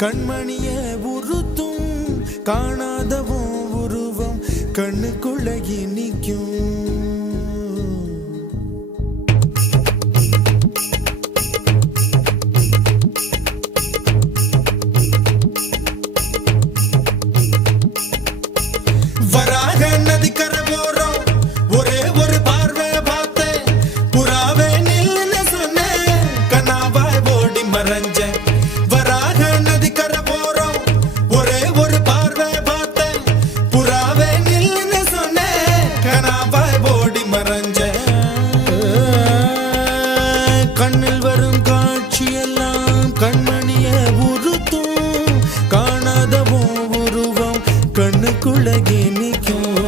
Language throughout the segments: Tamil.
கண்மணிய உறுத்தும் காணாதவோ உருவம் கண்ணுக்குள்ள நிற்கும். வராக நதிக்கரை போறோம் ஒரே ஒரு பார்வை பார்த்தேன் புறாவே நில்லுன்னு சொன்னேன் கனாவாய் ஓடி மறைஞ்சேன். வராக நதிக்கரை போறோம் ஒரே ஒரு பார்வை பார்த்தேன் புறாவே நில்லுன்னு சொன்னேன் கனாவாய் ஓடி மறைஞ்சேன். கண்ணில் வரும் காட்சியெல்லாம் கண்மணிய உறுத்தும் காணாதவோ உருவம் கண்ணுக்குள்ள நிற்கும்.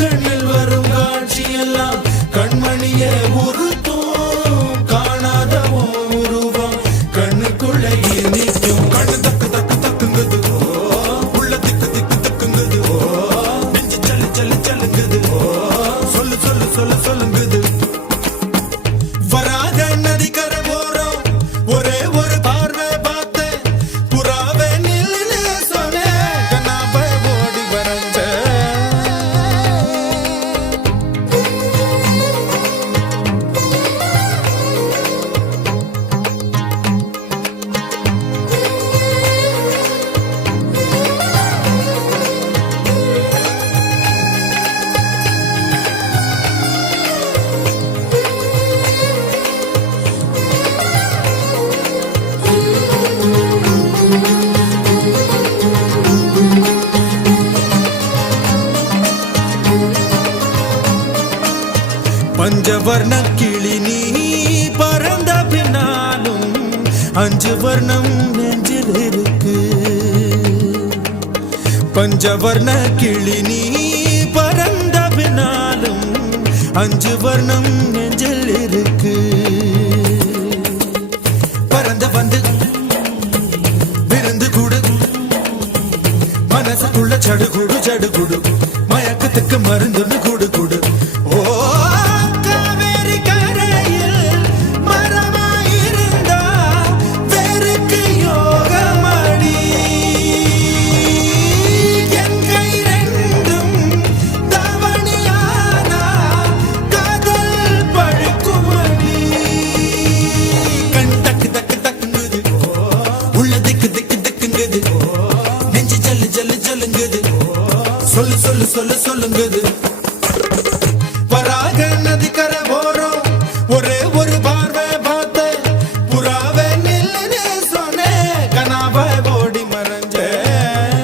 கண்ணில் வரும் காட்சியெல்லாம் கண்மணிய உறுத்தும் காணாதவோ உருவம் கண்ணுக்குள்ள நிற்கும். கண்ணு தக்கு தக்கு தக்குங்குது உள்ள திக்கு திக்கு தக்குங்குது நெஞ்சு சல்லு சல்லு சல்லுங்குது சொல்லு சொல்லு சொல்லு சொல்லுங்குது. வராக நதிக்கரை போறோம் ஒரே ஒரு பார்வை பார்த்தேன் புறாவே நில்லுன்னு சொன்னேன் கனாவாய் ஓடி மறைஞ்சேன். பஞ்சவர்ண கிளி நீ பறந்த பின்னாலும் 5 வர்ணம் நெஞ்சில் இருக்கு. பஞ்சவர்ண கிளி நீ பறந்த பின்னாலும் 5 வர்ணம் நெஞ்சில் இருக்கு. பறந்து வந்து விருந்து கூடு மனசுக்குள்ள சடுகுடு சடுகுடு மயக்கத்துக்கு மருந்துன்னு கூடு கூடு. ஓ காவேரி கரையில் மரமாயிருந்தா வேருக்கு யோகமடி. என் கை ரெண்டும் தவணியானா காதல் பழுக்குமடி. கண் தக்கு தக்கு தக்குங்குது உள்ள திக்கு திக்கு திக்குங்குது நெஞ்சு ஜல்லு ஜல்லு ஜல்லுங்குது சொல்லு சொல்லு சொல்லு சொல்லுங்குது. வராக நதிக்கரை போறோம் ஒரே ஒரு பார்வை பார்த்தேன் புறாவே நில்லுன்னு சொன்னேன் கனாவாய் ஓடி மறைஞ்சேன்.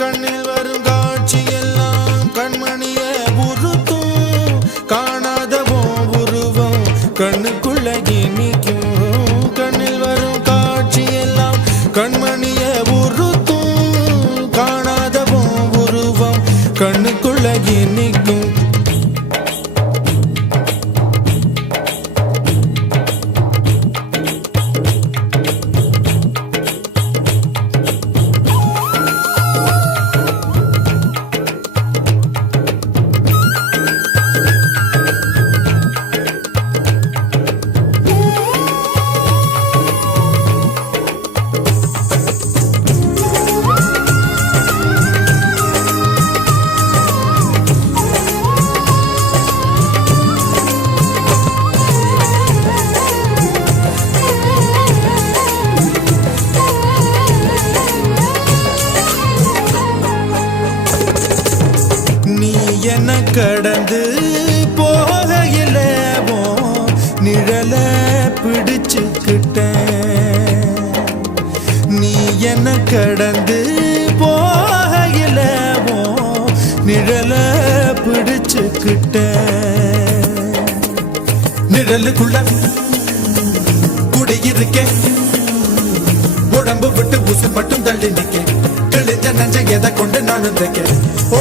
கண்ணில் வரும் காட்சியெல்லாம் கண்மணிய உறுத்தும் காணாதவோ உருவம் கண்ணுக்குள்ள நிற்கும். கண்ணில் வரும் காட்சியெல்லாம் கண்மணிய உறுத்தும் காணாதவோ உருவம் கண்ணுக்குள்ள நிற்கும். நீ என்ன கடந்து போகையில நிழல பிடிச்சுக்கிட்டேன். நீ என்ன கடந்து போகையில நிழல பிடிச்சுக்கிட்டேன். நிழலுக்குள்ள குடியிருக்கேன் உடம்பு விட்டு உசு மட்டும் தள்ளி நிக்க கிழிஞ்ச நஞ்ச எதை கொண்டு நானும் தைக்க. ஓ